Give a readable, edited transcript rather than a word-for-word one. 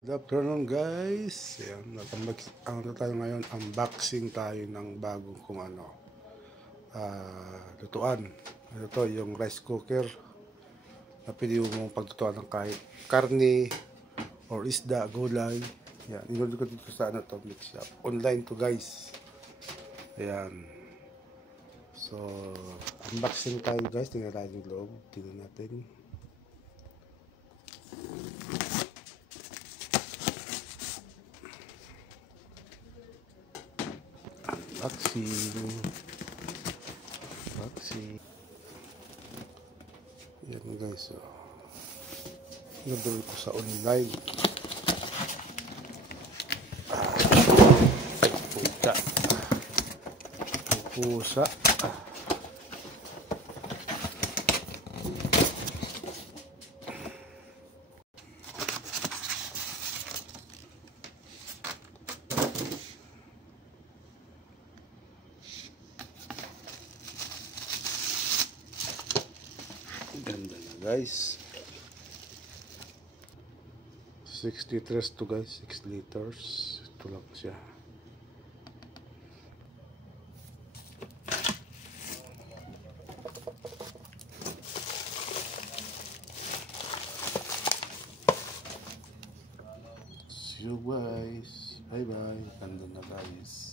Good afternoon guys. Ayan, tayo ngayon, unboxing tayo ng bagong lutuan. Ito yung rice cooker na pwede mong pagtutuan ng kahit karne or isda, gulay. Ayan, inulog ko dito sa mix shop. Online to guys. Ayan. So, unboxing tayo guys. Tingnan tayo yung loob. Tingnan natin. Unboxing. Yan guys, nabili ko sa online. Pusa. Ganda na guys. 6 liters to guys, 6 liters. Ito lang siya. See you guys. Bye bye. Ganda na guys.